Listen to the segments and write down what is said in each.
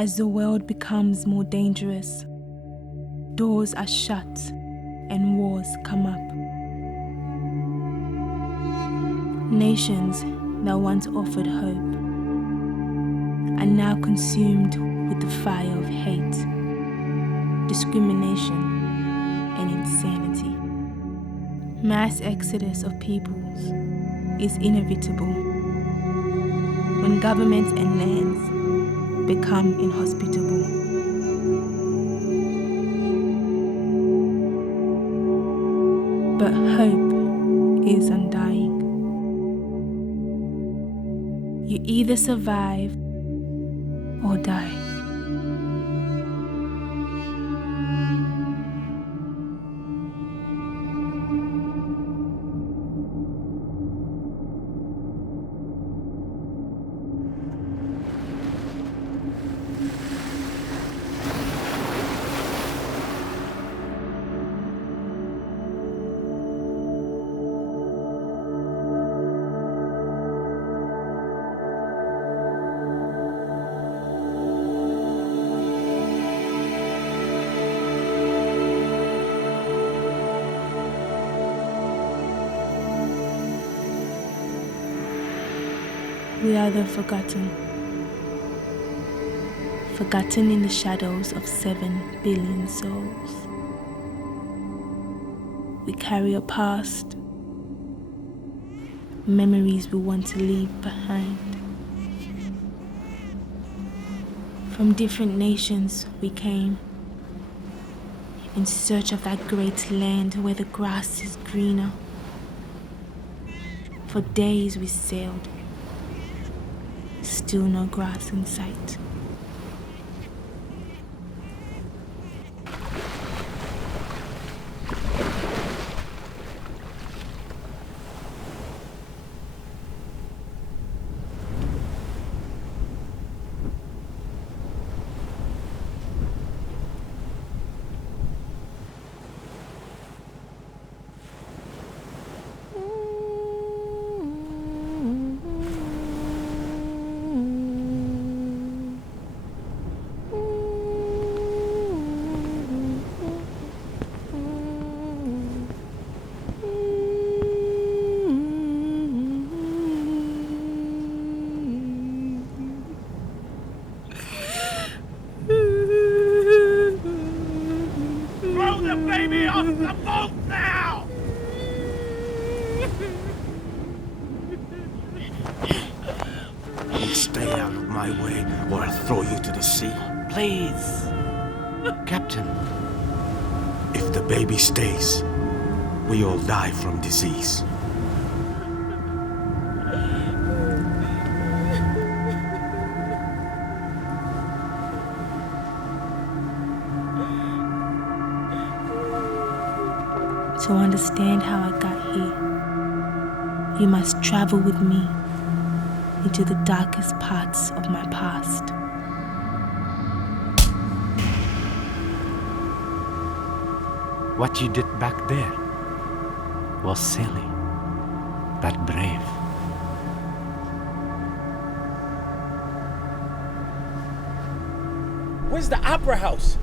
As the world becomes more dangerous, doors are shut and wars come up. Nations that once offered hope are now consumed with the fire of hate, discrimination, and insanity. Mass exodus of peoples is inevitable when governments and lands become inhospitable. But hope is undying. You either survive or die. We are the forgotten in the shadows of 7 billion souls. We carry a past, memories we want to leave behind. From different nations we came, in search of that great land where the grass is greener. For days we sailed, still no grass in sight. Baby off the boat now! Stay out of my way or I'll throw you to the sea. Please. Captain, if the baby stays, we all die from disease. To understand how I got here, you must travel with me into the darkest parts of my past. What you did back there was silly, but brave. Where's the opera house?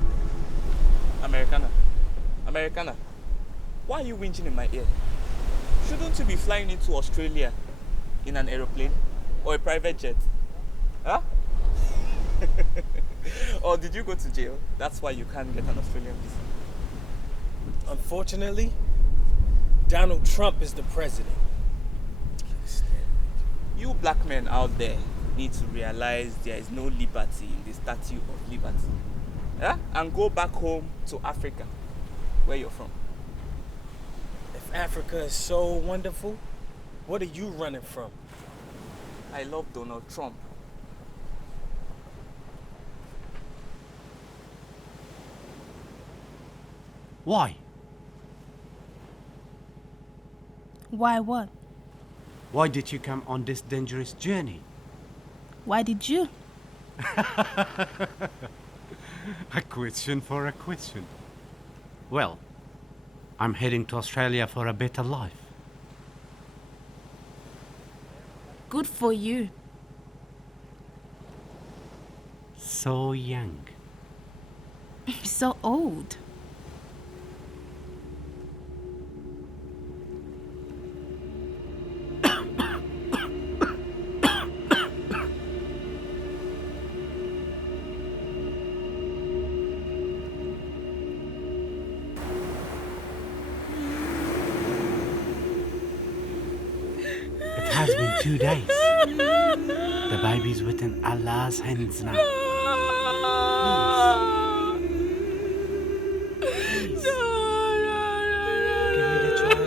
Americana. Why are you whinging in my ear? Shouldn't you be flying into Australia in an aeroplane or a private jet? Huh? Or did you go to jail? That's why you can't get an Australian visa. Unfortunately, Donald Trump is the president. You black men out there need to realize there is no liberty in the Statue of Liberty. Yeah? And go back home to Africa, where you're from. If Africa is so wonderful, what are you running from? I love Donald Trump. Why? Why what? Why did you come on this dangerous journey? Why did you? A question for a question. Well, I'm heading to Australia for a better life. Good for you. so young. So old. It has been 2 days. The baby's within Allah's hands now. Please. Give me the child.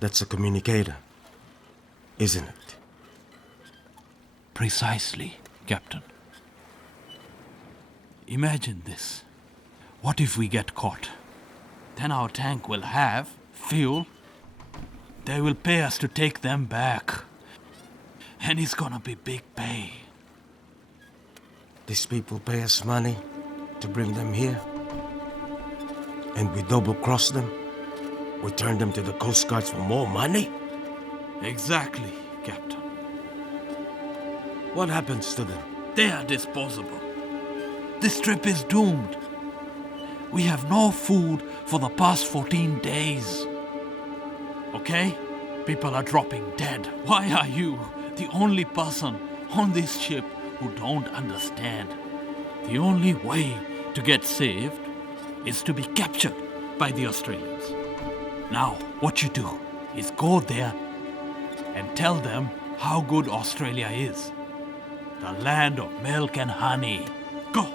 That's a communicator, isn't it? Precisely, Captain. Imagine this. What if we get caught? Then our tank will have fuel. They will pay us to take them back. And it's gonna be big pay. These people pay us money to bring them here. And we double-cross them. We turn them to the Coast Guards for more money? Exactly, Captain. What happens to them? They are disposable. This trip is doomed. We have no food for the past 14 days. Okay? People are dropping dead. Why are you the only person on this ship who don't understand? The only way to get saved is to be captured by the Australians. Now, what you do is go there and tell them how good Australia is. The land of milk and honey. Go!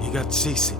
He got seasick.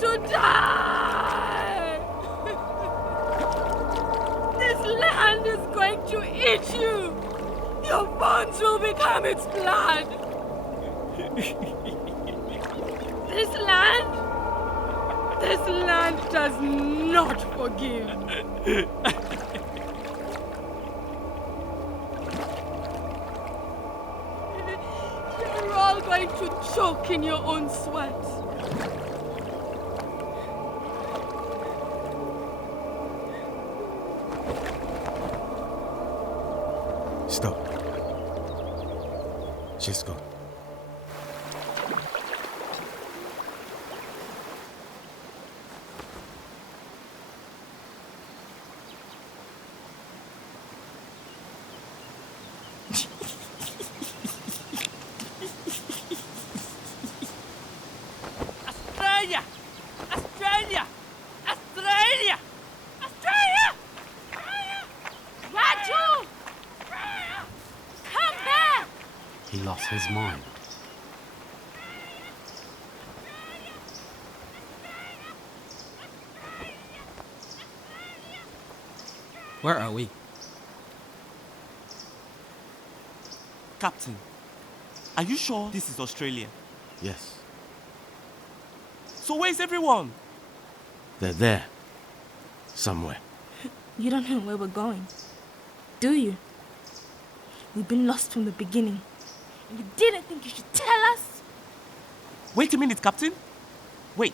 to die! This land is going to eat you! Your bones will become its blood! This land does not forgive. You're all going to choke in your own sweat. Stop. She's gone. Australia! Australia! Australia! Australia! Raju! Come back! He lost his mind. Where are we? Captain, are you sure this is Australia? Yes. So where's everyone? They're there. Somewhere. You don't know where we're going, do you? We've been lost from the beginning. And you didn't think you should tell us? Wait a minute, Captain. Wait,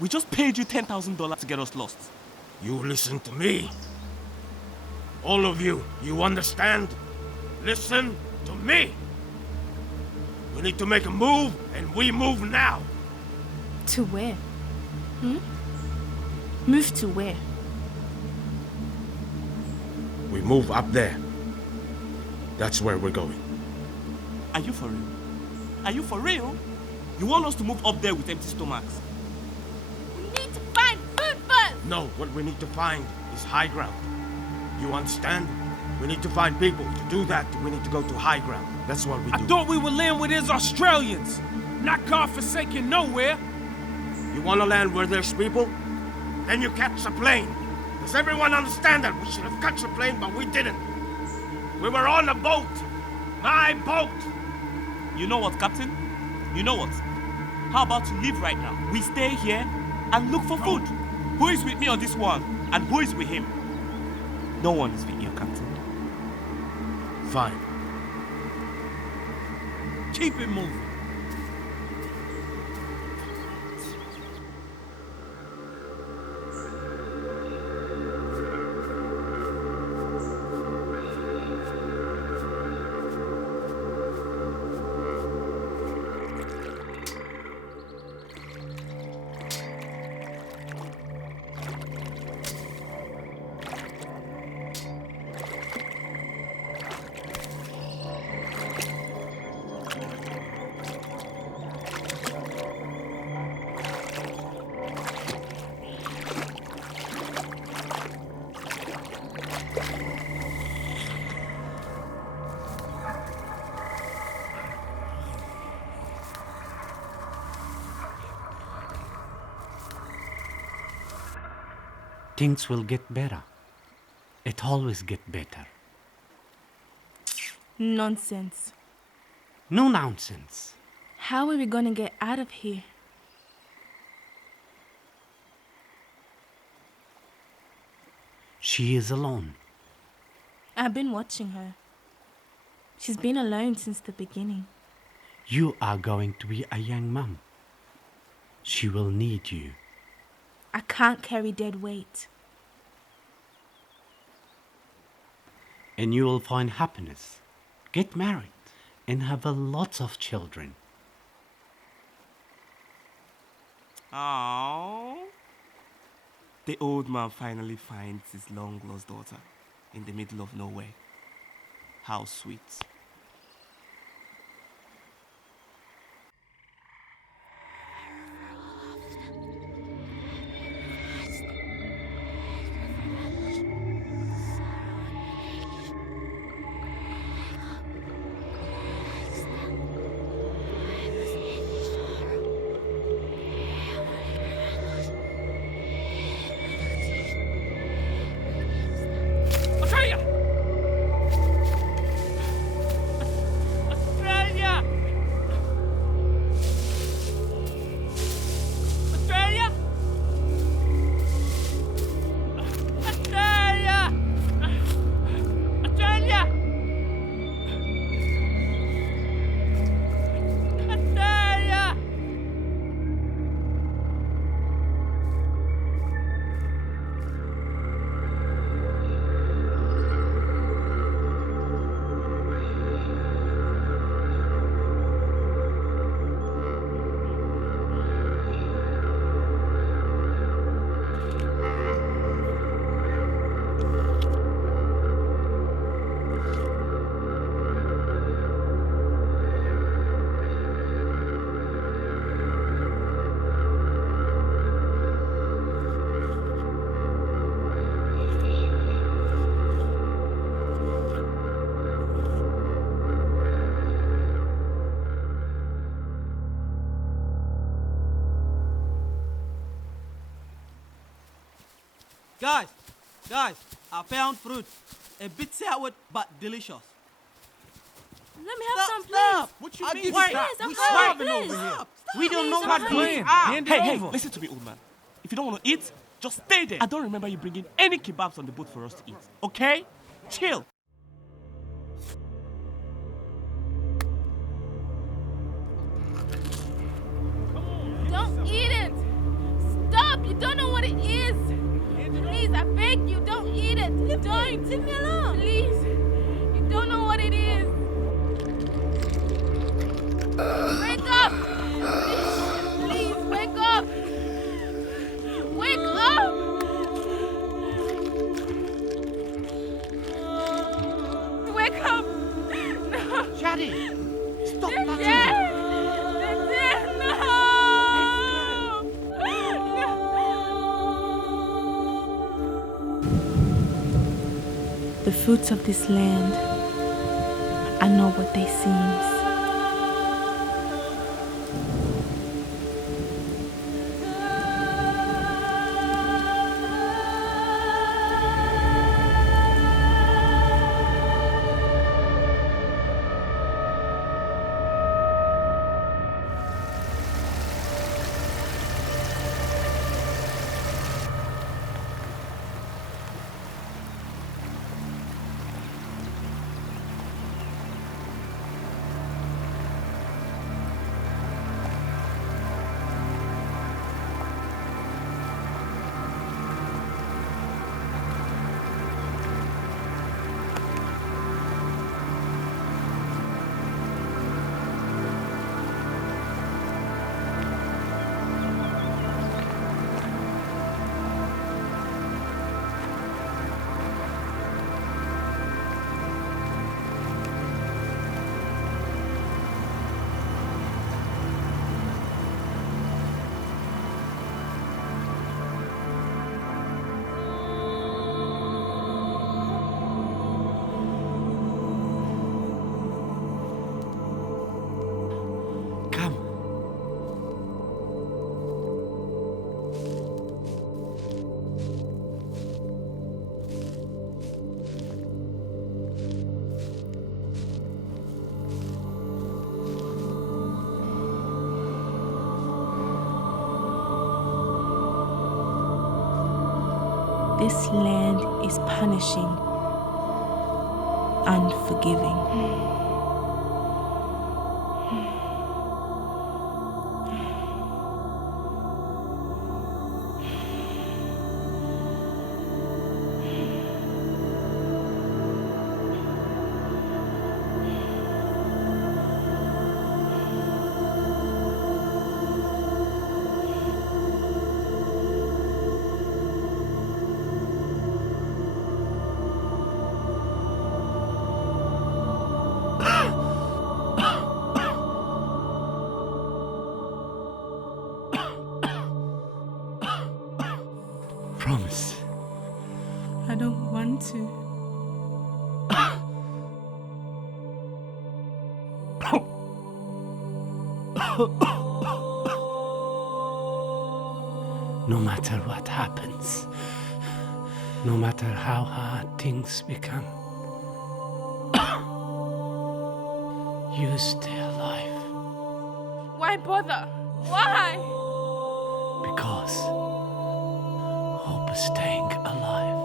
we just paid you $10,000 to get us lost. You listen to me. All of you, you understand? Listen to me. We need to make a move, and we move now. To where? Move to where? We move up there. That's where we're going. Are you for real? Are you for real? You want us to move up there with empty stomachs? We need to find food first! No, what we need to find is high ground. You understand? We need to find people. To do that, we need to go to high ground. That's what we do. I thought we would land where there's Australians, not God-forsaken nowhere. You want to land where there's people? Then you catch a plane. Does everyone understand that? We should have catch a plane, but we didn't. We were on a boat. My boat. You know what, Captain? You know what? How about you leave right now? We stay here and look for food. Who is with me on this one? And who is with him? No one is with you, Captain. Fine. Keep it moving. Things will get better. It always get better. Nonsense. No nonsense. How are we gonna get out of here? She is alone. I've been watching her. She's been alone since the beginning. You are going to be a young mom. She will need you. I can't carry dead weight. And you will find happiness. Get married and have a lot of children. Aww. The old man finally finds his long-lost daughter in the middle of nowhere. How sweet. Guys, I found fruit. A bit sour, but delicious. Let me have some, please. What you I'll mean? give you Please, that. I'm We hungry, starving please. over here. We don't know Please, what I'm we hungry. are. Hand it Hey, over. listen to me, old man. If you don't want to eat, just stay there. I don't remember you bringing any kebabs on the boat for us to eat. Okay? Chill. Don't eat it. Stop. You don't know what it is. Please, I beg you, don't eat it. Don't. Leave me alone. Please. You don't know what it is. Wake up. Please, wake up. Wake up. Wake up. No. Shadi, stop They're that. dead. They're dead. No. The fruits of this land are not what they seem. This land is punishing, unforgiving. Promise. I don't want to. No matter what happens, no matter how hard things become, you stay alive Why bother? Why? because hope is staying alive.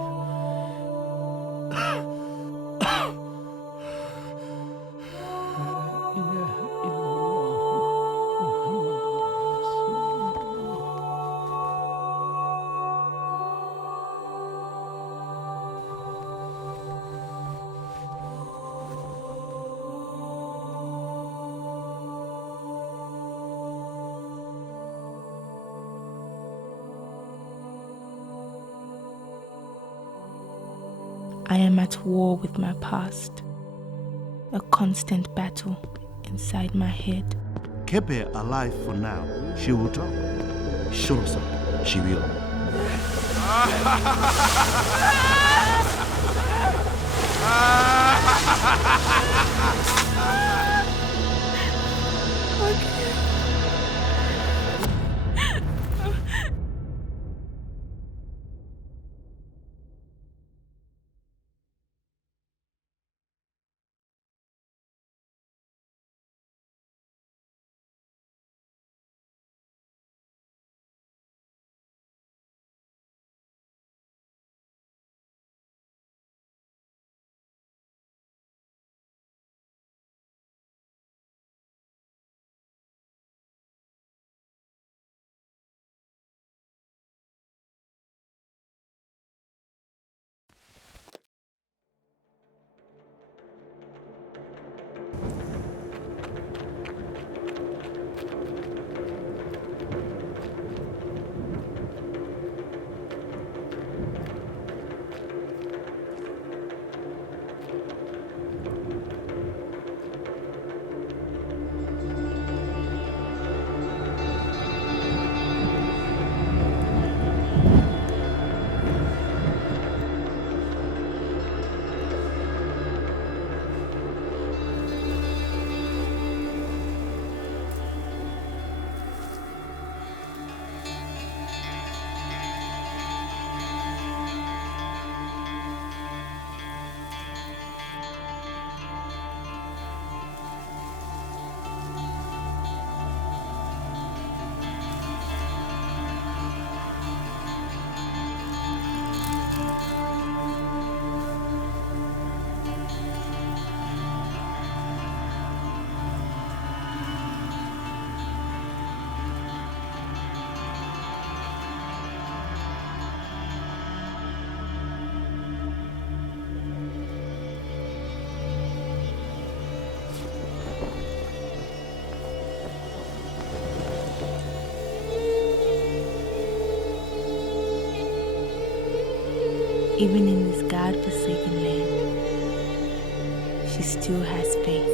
I am at war with my past, a constant battle inside my head. Keep her alive for now. She will talk. Sure, sir. She will. Even in this God-forsaken land, she still has faith.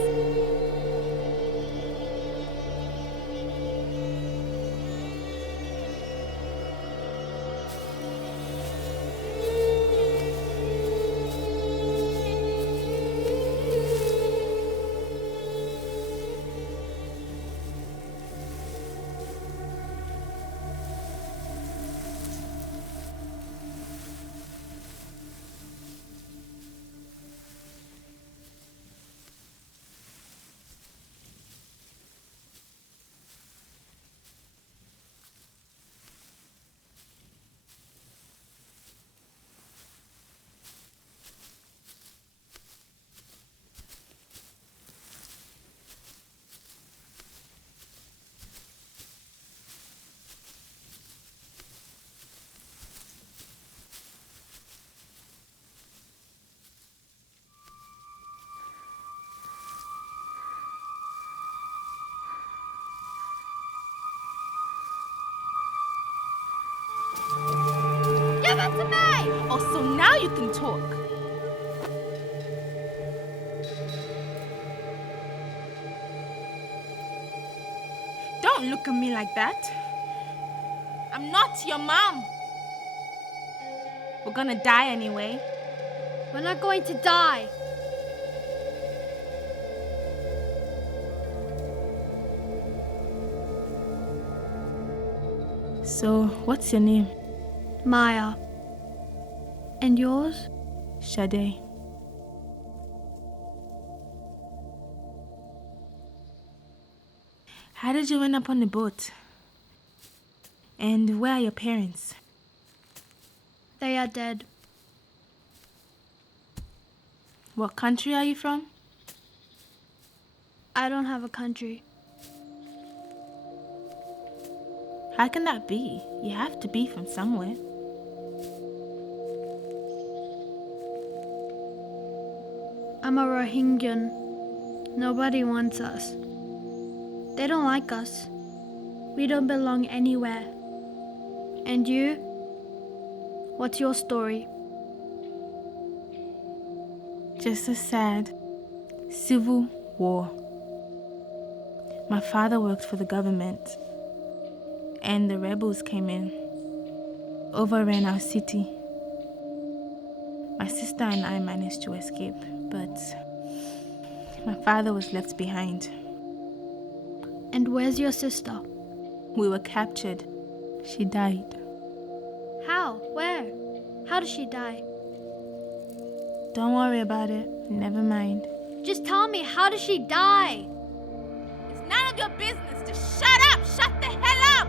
Give it to me! Oh, so now you can talk. Don't look at me like that. I'm not your mom. We're gonna die anyway. We're not going to die. So, what's your name? Maya. And yours? Sade. How did you end up on the boat? And where are your parents? They are dead. What country are you from? I don't have a country. How can that be? You have to be from somewhere. I'm a Rohingyan. Nobody wants us. They don't like us. We don't belong anywhere. And you? What's your story? Just a sad civil war. My father worked for the government, and the rebels came in, overran our city. My sister and I managed to escape, but my father was left behind. And where's your sister? We were captured. She died. How? Where? How did she die? Don't worry about it. Never mind. Just tell me, how did she die? It's none of your business. Just shut up. Shut the hell up.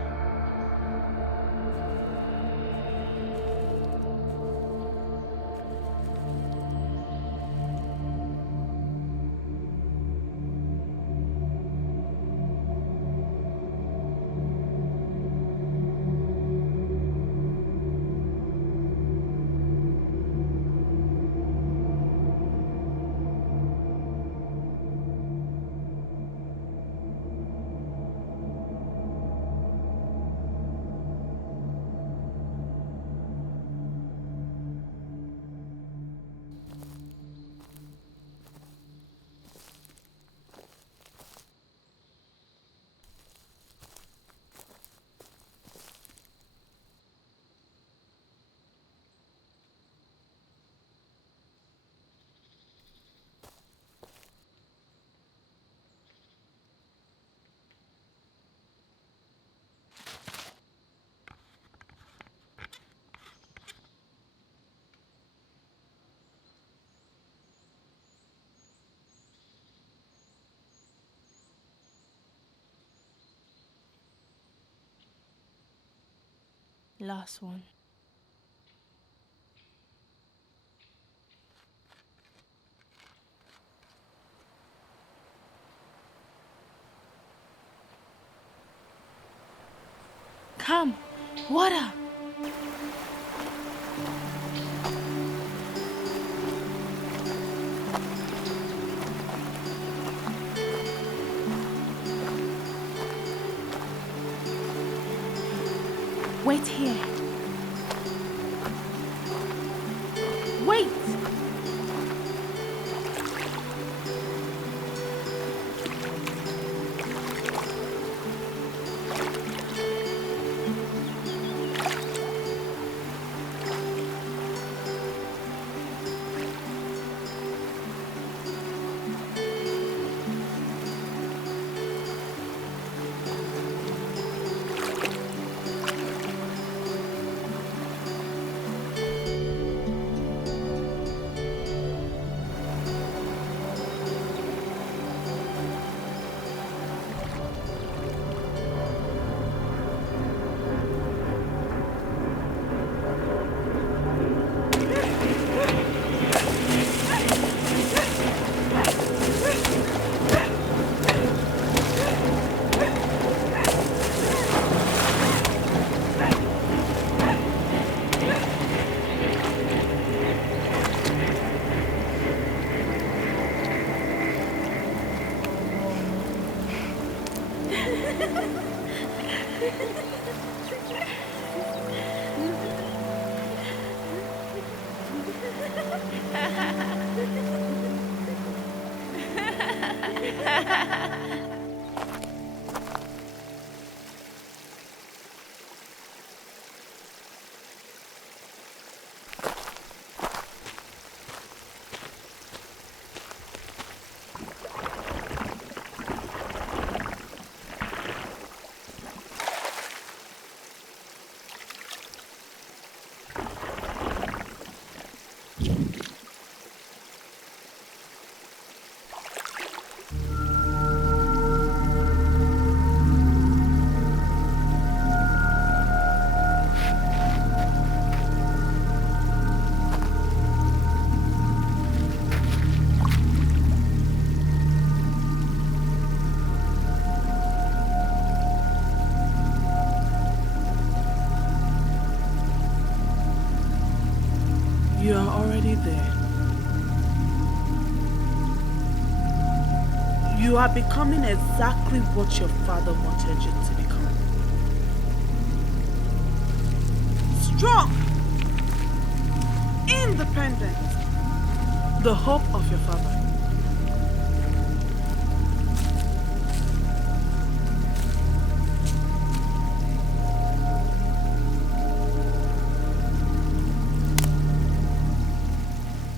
Last one. Come, water. Wait here. You are already there. You are becoming exactly what your father wanted you to become. Strong, independent, the hope of your father.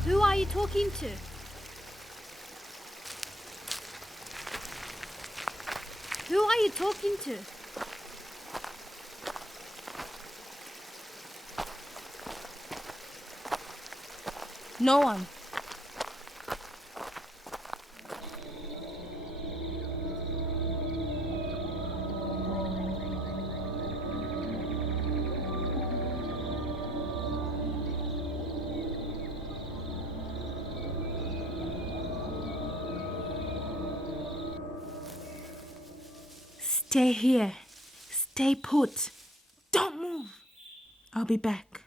Who are you talking to? Who are you talking to? No one. Stay here. Stay put. Don't move. I'll be back.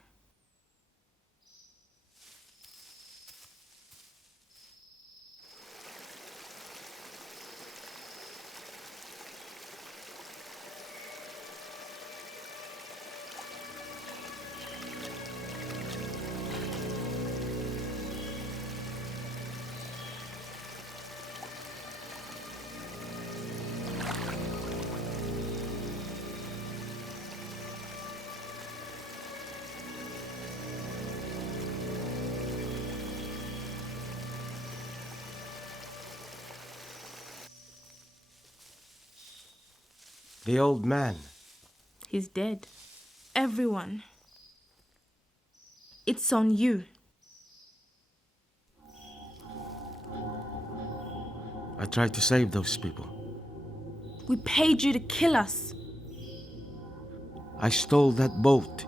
The old man. He's dead. Everyone. It's on you. I tried to save those people. We paid you to kill us. I stole that boat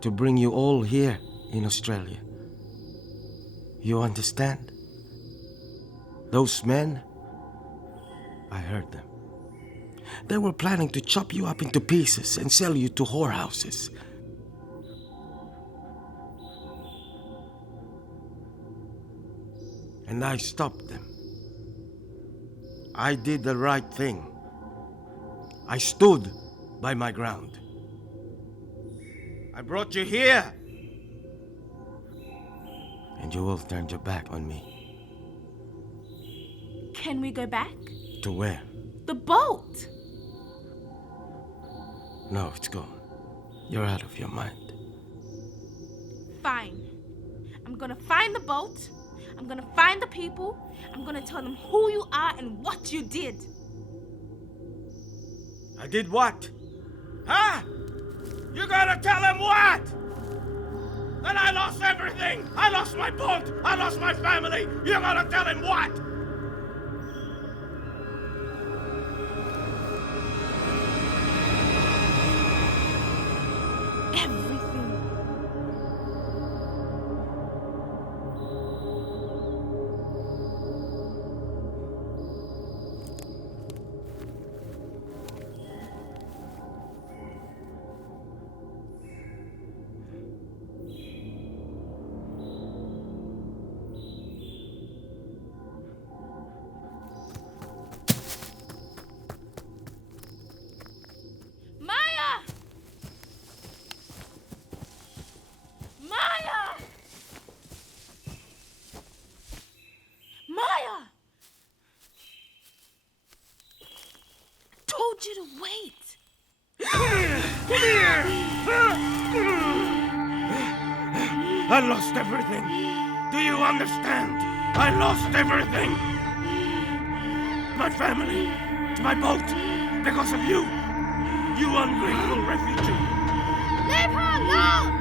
to bring you all here in Australia. You understand? Those men, I heard them. They were planning to chop you up into pieces and sell you to whorehouses. And I stopped them. I did the right thing. I stood by my ground. I brought you here. And you all turned your back on me. Can we go back? To where? The boat! No, it's gone. You're out of your mind. Fine. I'm gonna find the boat. I'm gonna find the people. I'm gonna tell them who you are and what you did. I did what? Huh? You gotta tell them what? That I lost everything! I lost my boat! I lost my family! You gotta tell him what? Everything. Maya! Maya! Maya! Told you to wait. I lost everything. Do you understand? I lost everything. My family, my boat, because of you. You ungrateful refugee. Leave her alone!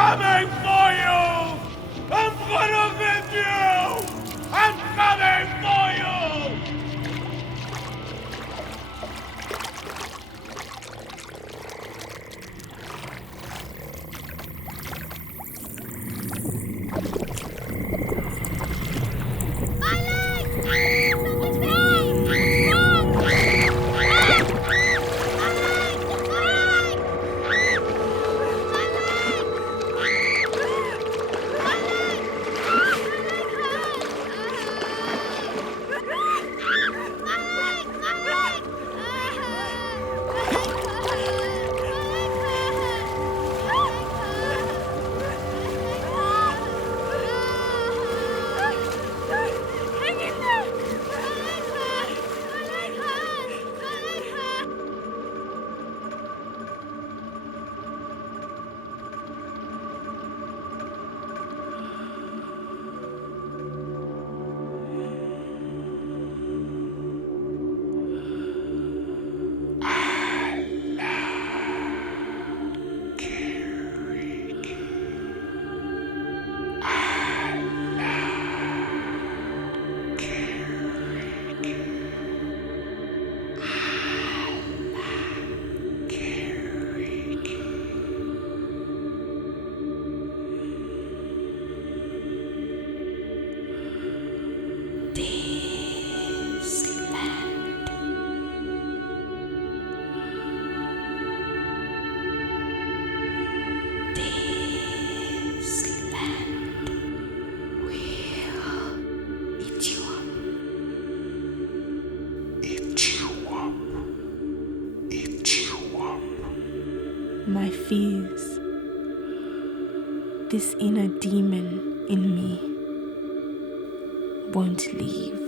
coming for you! I'm gonna get you! I'm coming for you! My fears, this inner demon in me, won't leave.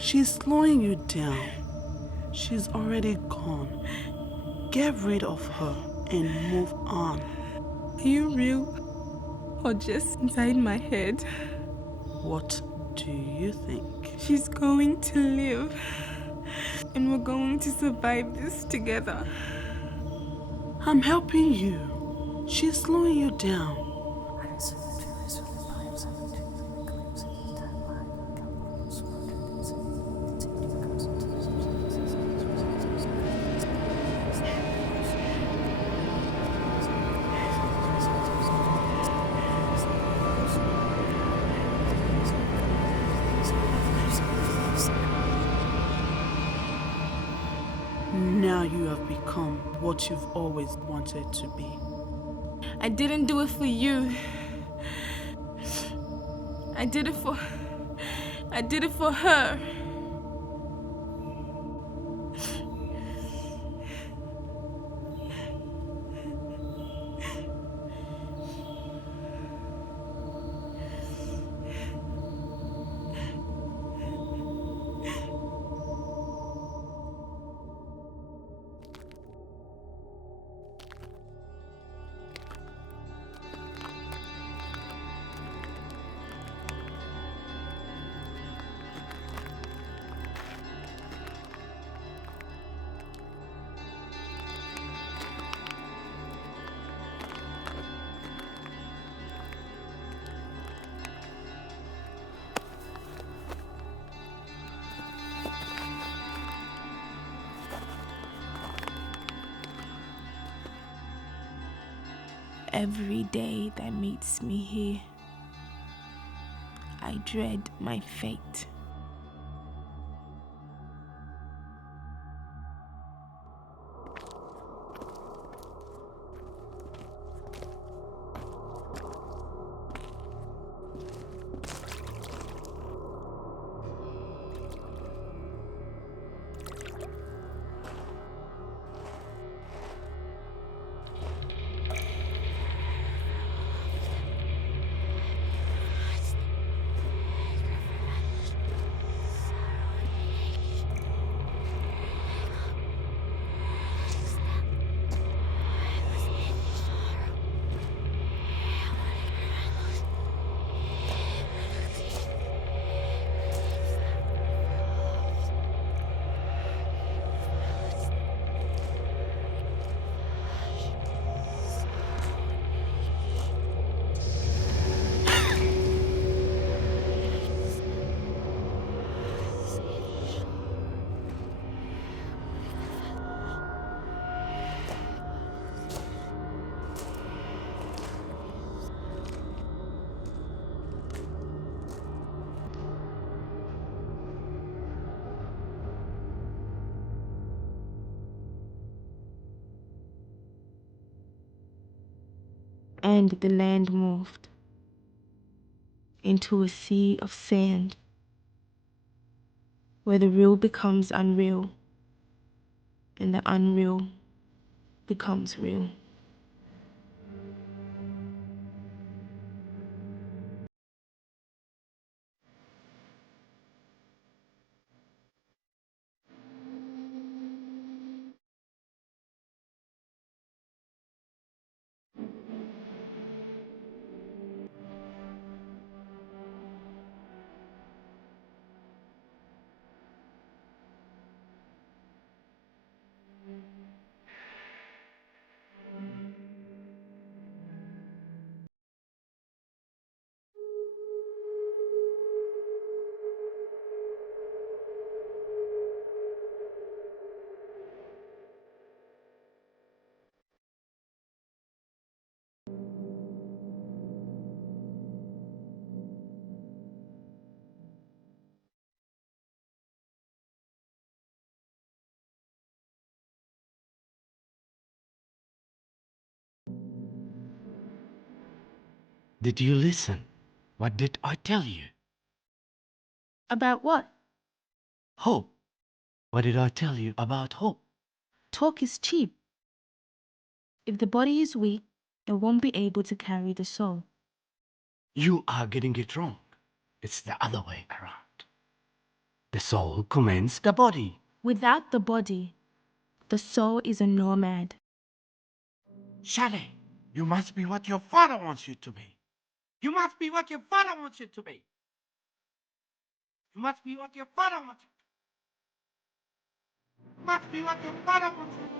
She's slowing you down. She's already gone. Get rid of her and move on. Are you real or just inside my head? What do you think? She's going to live and we're going to survive this together. I'm helping you. She's slowing you down. Now you have become what you've always wanted to be. I didn't do it for you. I did it for her. Every day that meets me here, I dread my fate. and the land moved into a sea of sand, where the real becomes unreal and the unreal becomes real. Did you listen? What did I tell you? About what? Hope. What did I tell you about hope? Talk is cheap. If the body is weak, it won't be able to carry the soul. You are getting it wrong. It's the other way around. The soul commands the body. Without the body, the soul is a nomad. Sally, you must be what your father wants you to be. You must be what your father wants you to be. You must be what your father wants you to be. You must be what your father wants you to be.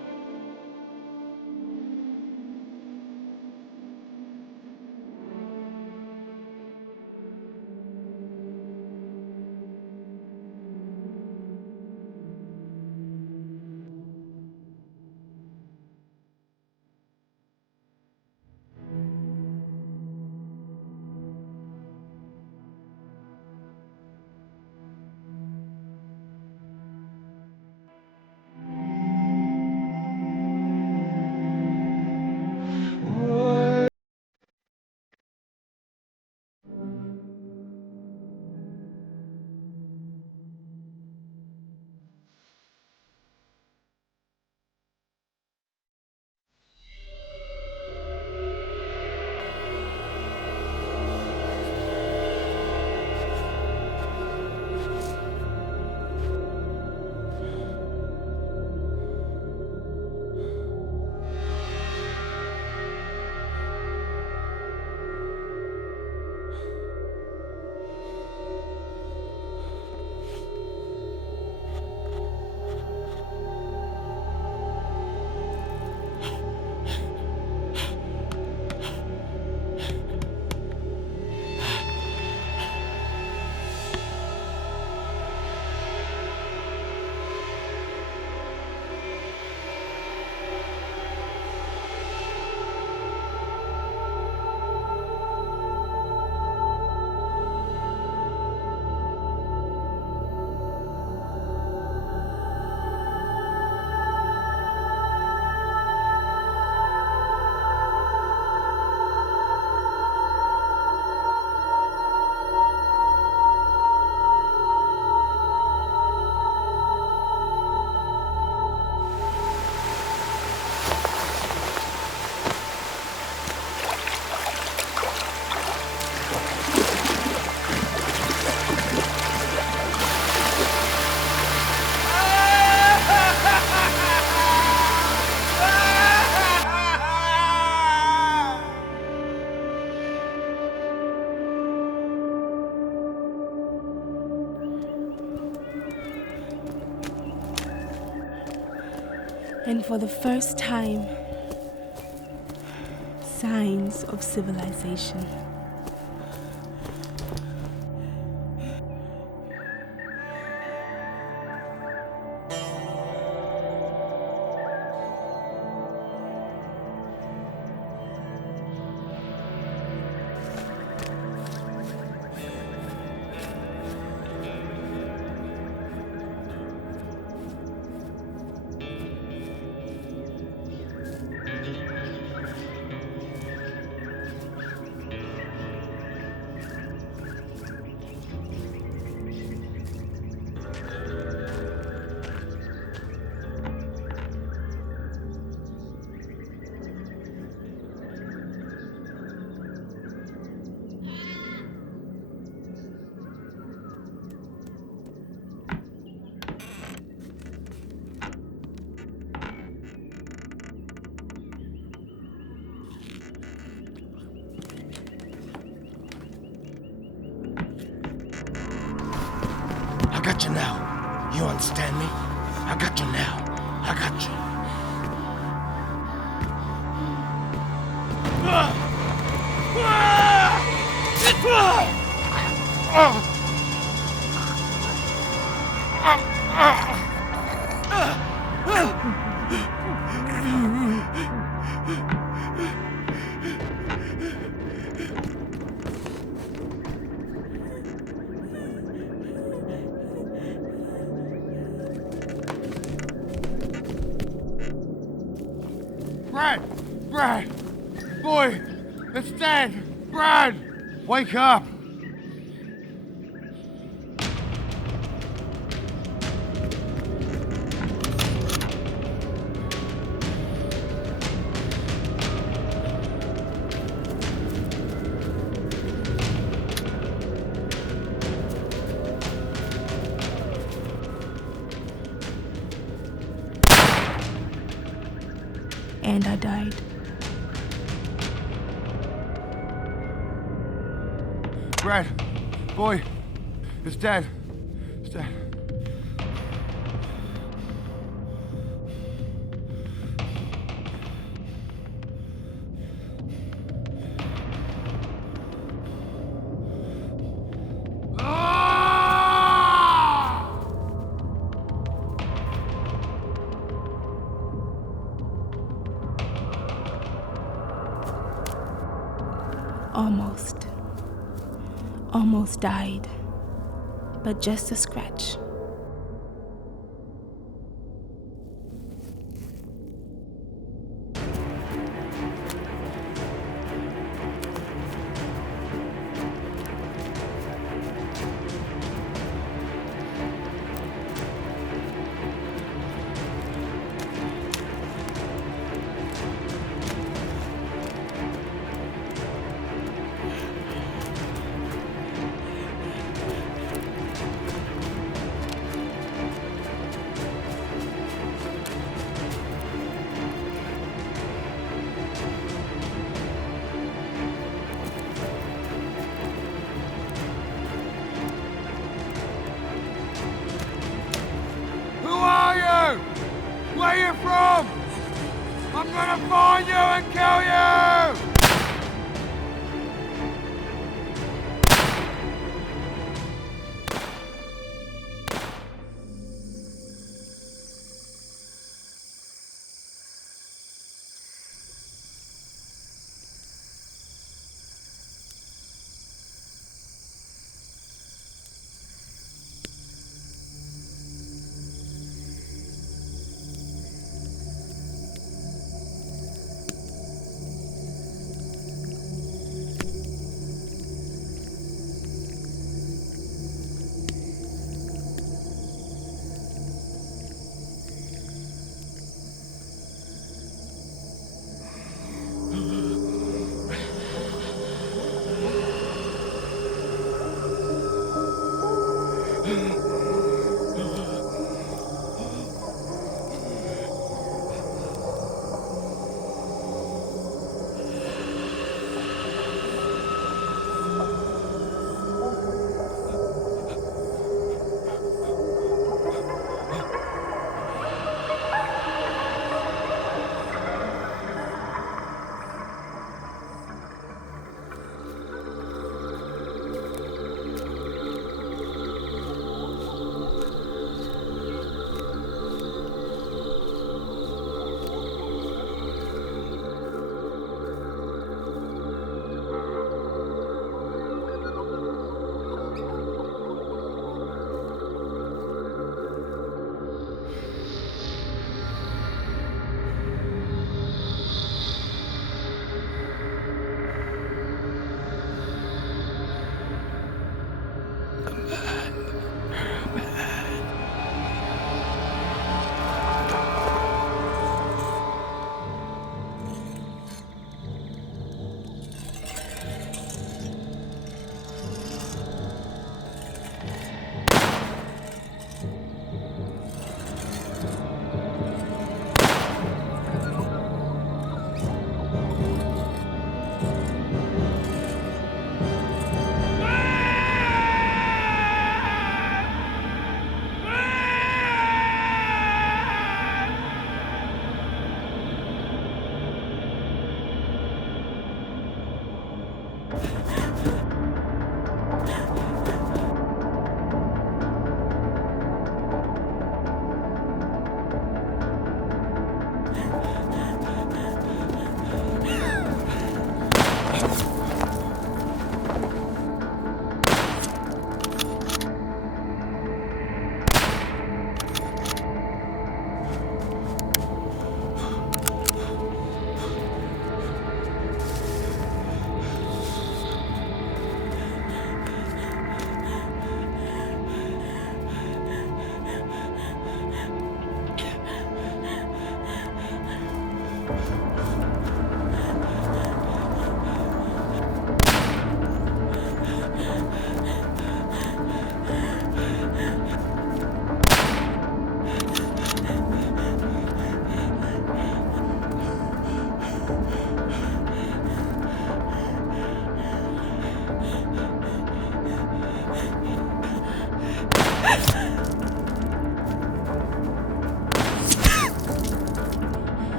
And for the first time, signs of civilization. can't stand me? I got you now. I got you. Brad! Boy, it's dead! Brad! Wake up! And I died. Brad! Boy! It's dead! It's dead. Almost died. But just a scratch. Where you from? I'm gonna find you and kill you!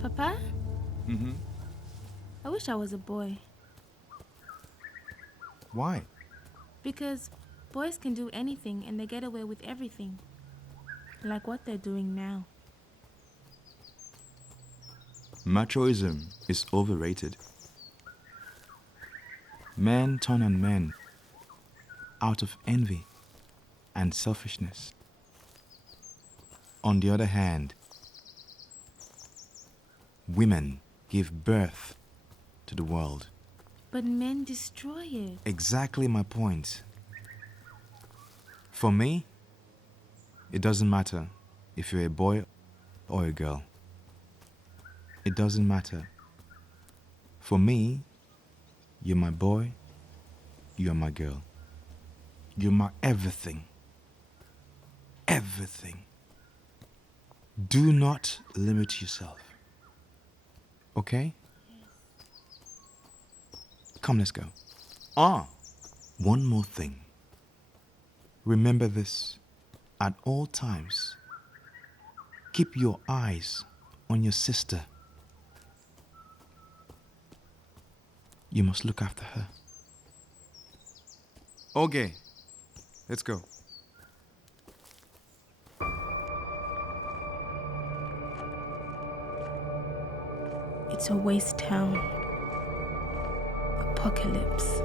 Papa, Mm-hmm. I wish I was a boy. Why? Because boys can do anything and they get away with everything. Like what they're doing now. Machoism is overrated. Men turn on men out of envy and selfishness. On the other hand, women give birth to the world. But men destroy it. Exactly my point. For me, it doesn't matter if you're a boy or a girl. It doesn't matter. For me, you're my boy, you're my girl. You're my everything. Everything. Do not limit yourself. Okay? Come, let's go. One more thing. Remember this at all times. Keep your eyes on your sister. You must look after her. Okay, let's go. It's a waste town. Apocalypse.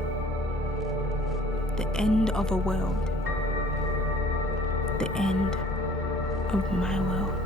The end of a world. The end of my world.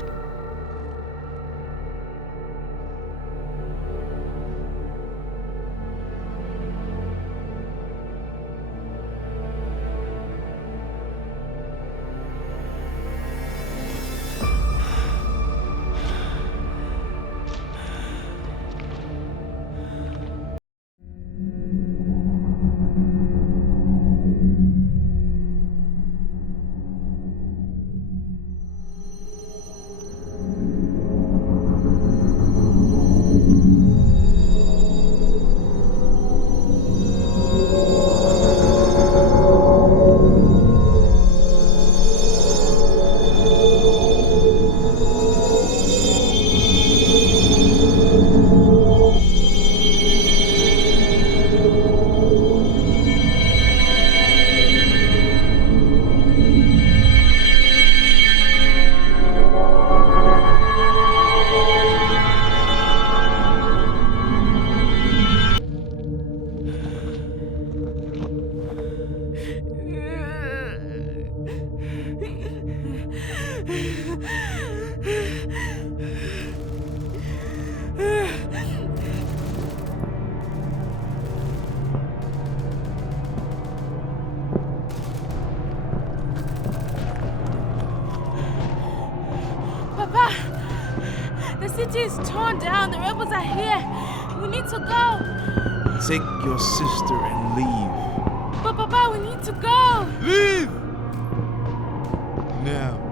Papa! The city is torn down. The rebels are here. We need to go. Take your sister and leave. But Papa, we need to go. Leave! Now.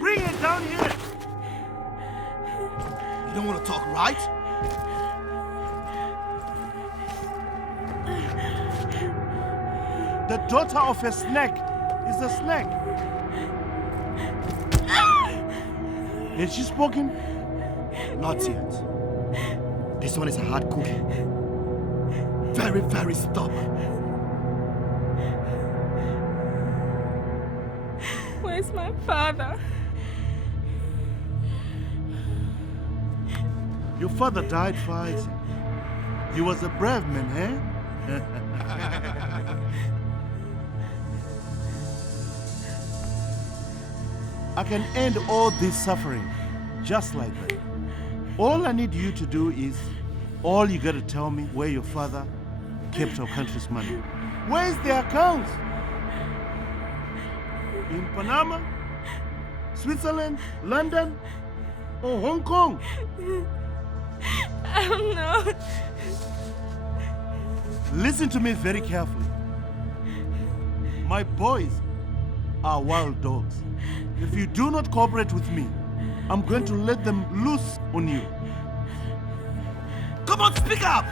Bring it down here! You don't want to talk, right? The daughter of a snake is a snake. Has she spoken? Not yet. This one is a hard cookie. Very, very stubborn. Where's my father? Your father died fighting. He was a brave man, eh? I can end all this suffering just like that. All I need you to do is, all you gotta tell me where your father kept our country's money. Where's the accounts? In Panama, Switzerland, London, or Hong Kong? I don't know. Listen to me very carefully. My boys are wild dogs. If you do not cooperate with me, I'm going to let them loose on you. Come on, speak up!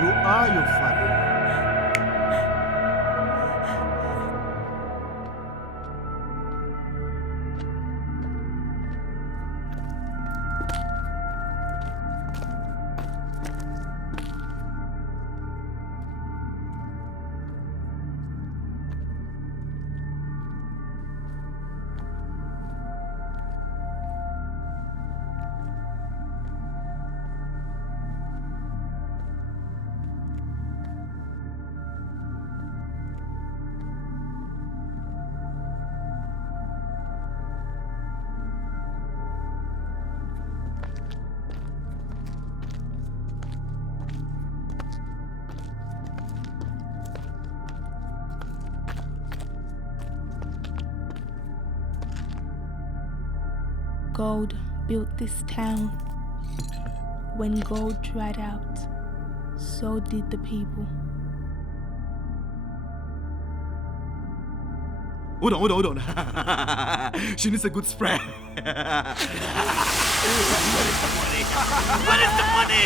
You are your father. Gold built this town. When gold dried out, so did the people. Hold on. She needs a good spread. Where is the money? Where is the money?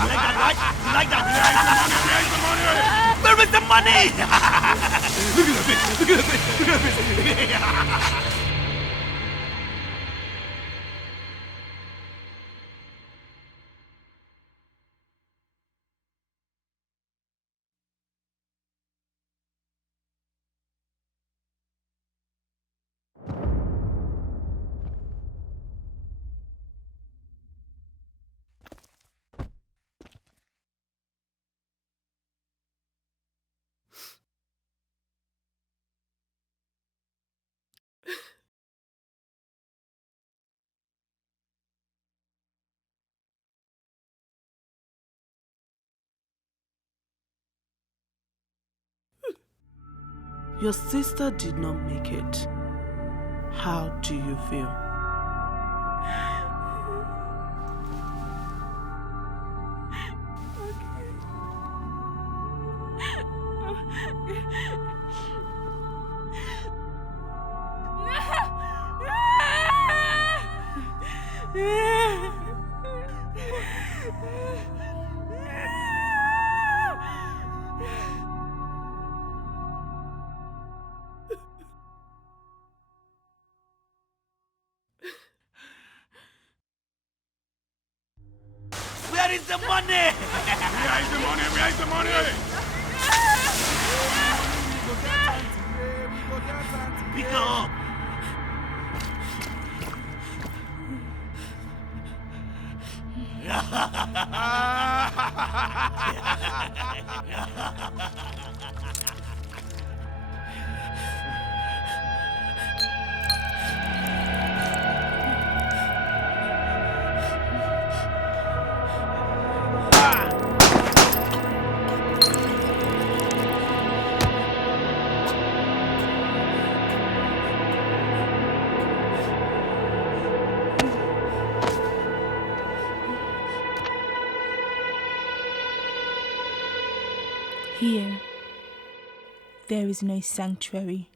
You like that, right? You like that? Where is the money? Look at the fish. Look at the fish. Look at the fish. Your sister did not make it. How do you feel? Where is the money? Where is the money? Where is the money? Pick up. Here, there is no sanctuary.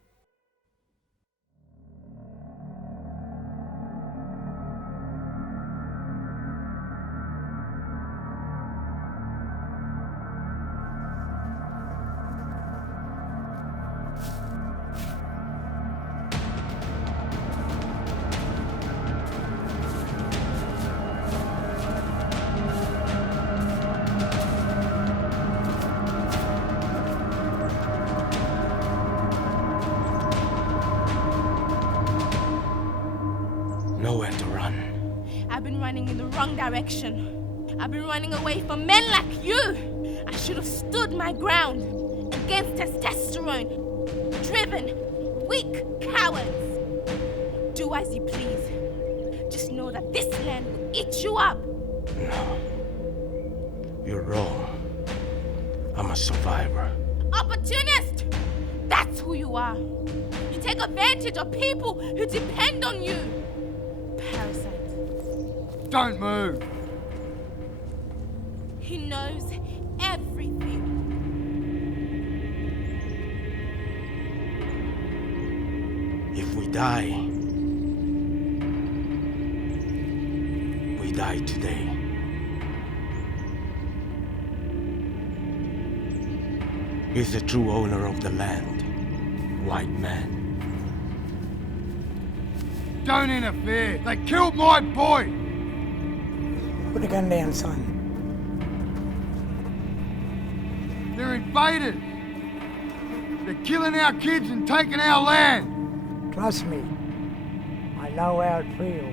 Nowhere to run. I've been running in the wrong direction. I've been running away from men like you. I should have stood my ground against testosterone. Driven, weak cowards. Do as you please. Just know that this land will eat you up. No. You're wrong. I'm a survivor. Opportunist! That's who you are. You take advantage of people who depend on you. Parasite. Don't move! He knows everything. If we die, we die today. He's the true owner of the land, white man. Don't interfere! They killed my boy! Put the gun down, son. They're invaders! They're killing our kids and taking our land! Trust me, I know how it feels.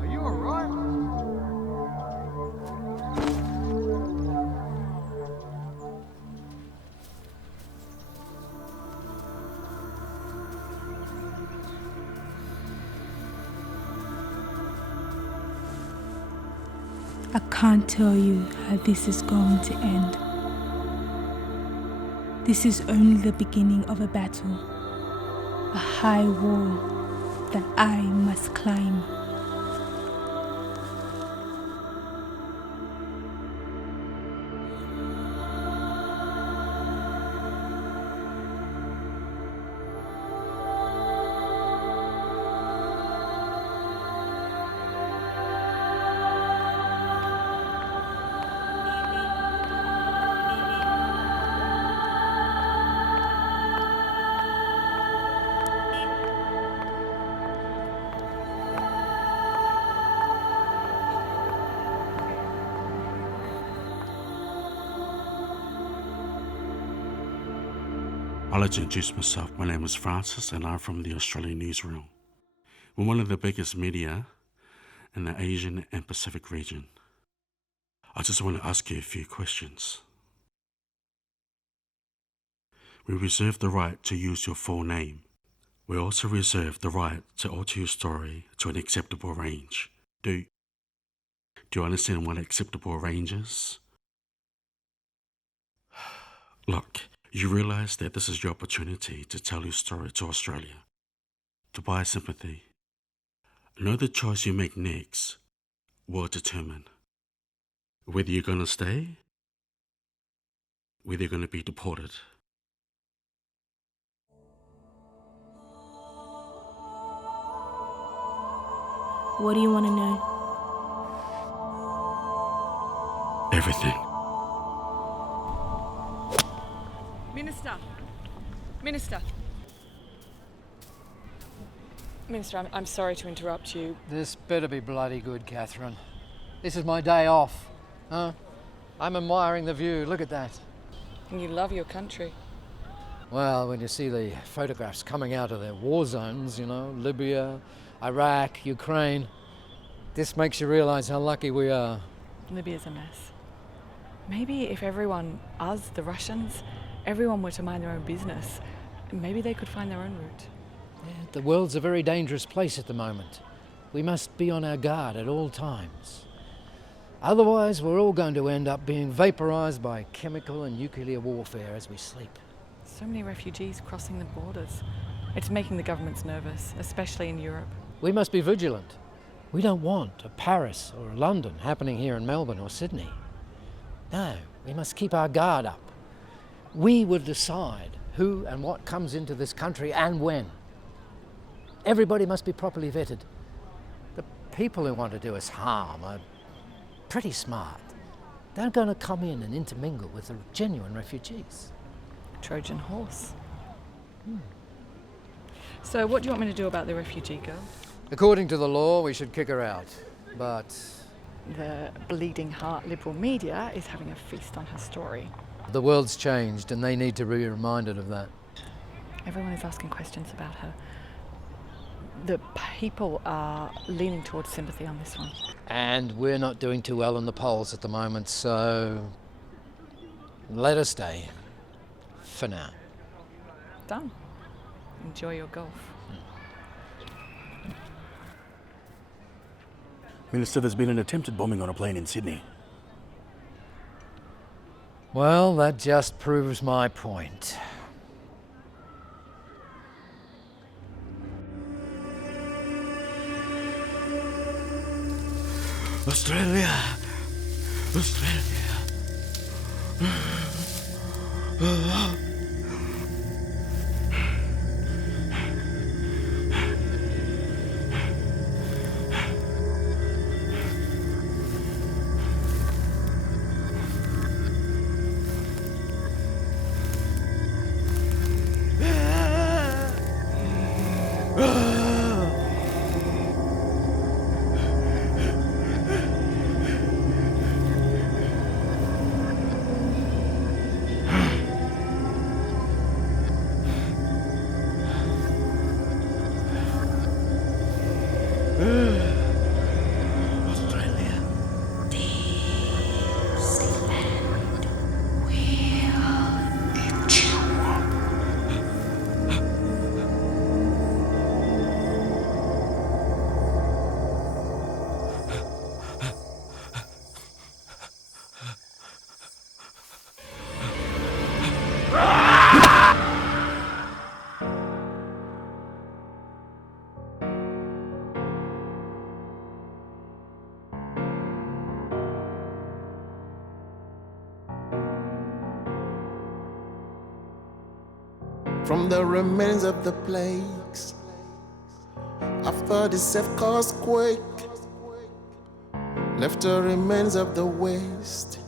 Are you alright? I can't tell you how this is going to end. This is only the beginning of a battle, a high wall that I must climb. I'd like to introduce myself. My name is Francis and I'm from the Australian newsroom. We're one of the biggest media in the Asian and Pacific region. I just want to ask you a few questions. We reserve the right to use your full name. We also reserve the right to alter your story to an acceptable range. Do you understand what acceptable range is? Look, you realize that this is your opportunity to tell your story to Australia, to buy sympathy. Know the choice you make next will determine whether you're going to stay, whether you're going to be deported. What do you want to know? Everything. Minister, I'm sorry to interrupt you. This better be bloody good, Catherine. This is my day off. Huh? I'm admiring the view. Look at that. You love your country. Well, when you see the photographs coming out of the war zones, Libya, Iraq, Ukraine, this makes you realize how lucky we are. Libya's a mess. Maybe if everyone, us, the Russians, everyone were to mind their own business, maybe they could find their own route. Yeah, the world's a very dangerous place at the moment. We must be on our guard at all times. Otherwise, we're all going to end up being vaporized by chemical and nuclear warfare as we sleep. So many refugees crossing the borders. It's making the governments nervous, especially in Europe. We must be vigilant. We don't want a Paris or a London happening here in Melbourne or Sydney. No, we must keep our guard up. We will decide who and what comes into this country and when. Everybody must be properly vetted. The people who want to do us harm are pretty smart. They're going to come in and intermingle with the genuine refugees. Trojan horse. So what do you want me to do about the refugee girl? According to the law, we should kick her out, but... The bleeding heart liberal media is having a feast on her story. The world's changed and they need to be reminded of that. Everyone is asking questions about her. The people are leaning towards sympathy on this one. And we're not doing too well in the polls at the moment, so let her stay. For now. Done. Enjoy your golf. Minister, there's been an attempted bombing on a plane in Sydney. Well, that just proves my point. Australia! Australia! From the remains of the plagues, after the self-caused quake, left the remains of the waste.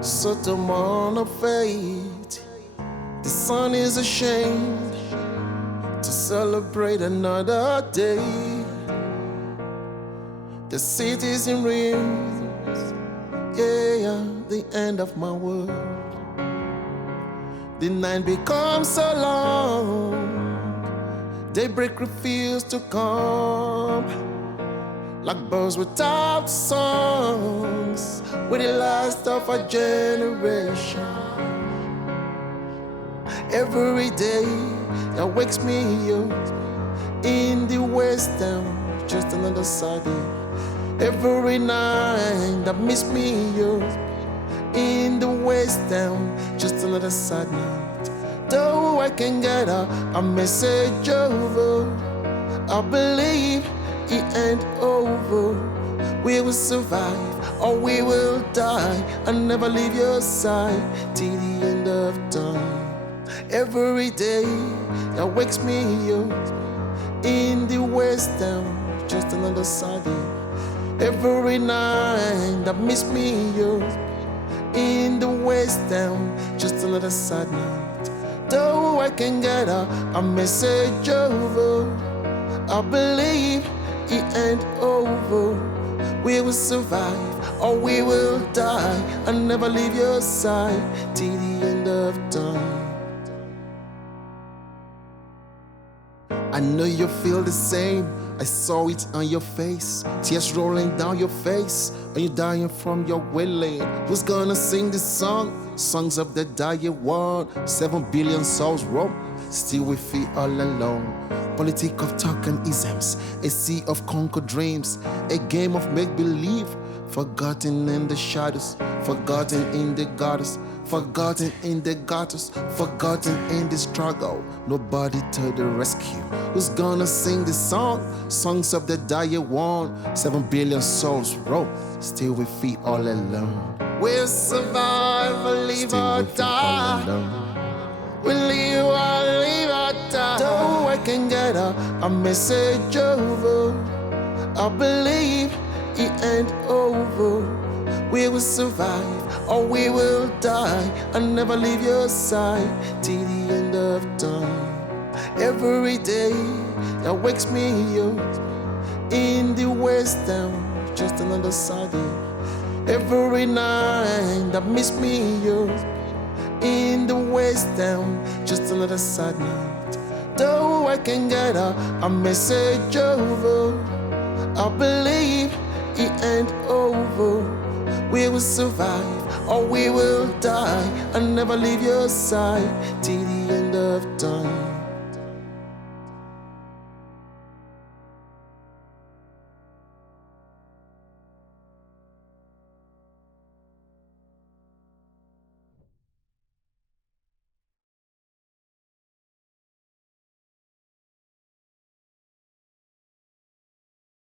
So tomorrow fate, the sun is ashamed to celebrate another day. The city's in ruins, yeah, the end of my world. The night becomes so long, daybreak refused to come. Like birds without songs, with the last of a generation. Every day that wakes me up in the west town, just another sad day. Every night that miss me up in the west town, just another sad night. Though I can get a message over, I believe it ain't over. We will survive or we will die and never leave your side till the end of time. Every day that wakes me up in the west town, just another sad day. Every night that miss me up in the west town, just another sad night. Though I can get a message over, I believe it ain't over. We will survive or we will die and never leave your side till the end of time. I know you feel the same. I saw it on your face, tears rolling down your face, and you're dying from your wailing. Who's gonna sing this song? Songs of the dying world. 7 billion souls roam still we feel all alone. Politic of talk and isms, a sea of conquered dreams, a game of make-believe, forgotten in the shadows, forgotten in the gutters, forgotten in the gutters, forgotten in the struggle. Nobody to the rescue. Who's gonna sing the song? Songs of the dire one. 7 billion souls roam, still we feel all alone. We'll survive or live or die. We live or live or die. Though I can get a message over, I believe it ain't over. We will survive or we will die and never leave your side till the end of time. Every day that wakes me up in the West Town, just another Sunday. Every night that miss me up in the West Town, just another sad night. Though I can get a message over, I believe it ain't over. We will survive or we will die and never leave your side till the end of time.